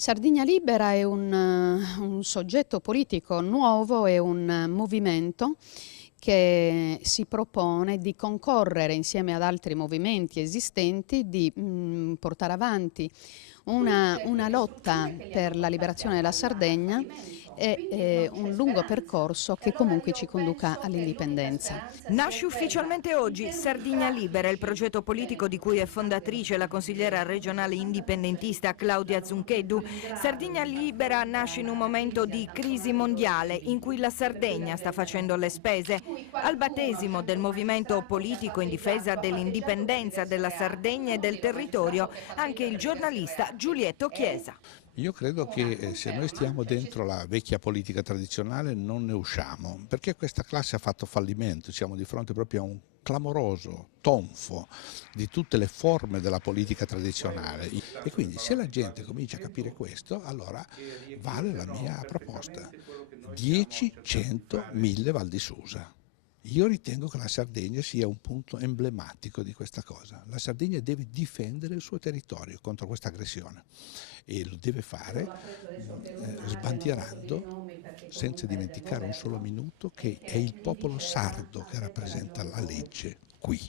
Sardegna Libera è un soggetto politico nuovo, è un movimento che si propone di concorrere insieme ad altri movimenti esistenti, di portare avanti una lotta per la liberazione della Sardegna e un lungo percorso che comunque ci conduca all'indipendenza. Nasce ufficialmente oggi Sardegna Libera, il progetto politico di cui è fondatrice la consigliera regionale indipendentista Claudia Zuncheddu. Sardegna Libera nasce in un momento di crisi mondiale in cui la Sardegna sta facendo le spese. Al battesimo del movimento politico in difesa dell'indipendenza della Sardegna e del territorio anche il giornalista Giulietto Chiesa. Io credo che se noi stiamo dentro la vecchia politica tradizionale non ne usciamo, perché questa classe ha fatto fallimento, siamo di fronte proprio a un clamoroso tonfo di tutte le forme della politica tradizionale e quindi se la gente comincia a capire questo, allora vale la mia proposta, 10, 100, 1000 Val di Susa. Io ritengo che la Sardegna sia un punto emblematico di questa cosa. La Sardegna deve difendere il suo territorio contro questa aggressione e lo deve fare sbandierando, senza dimenticare un solo minuto, che è il popolo sardo che rappresenta la legge qui.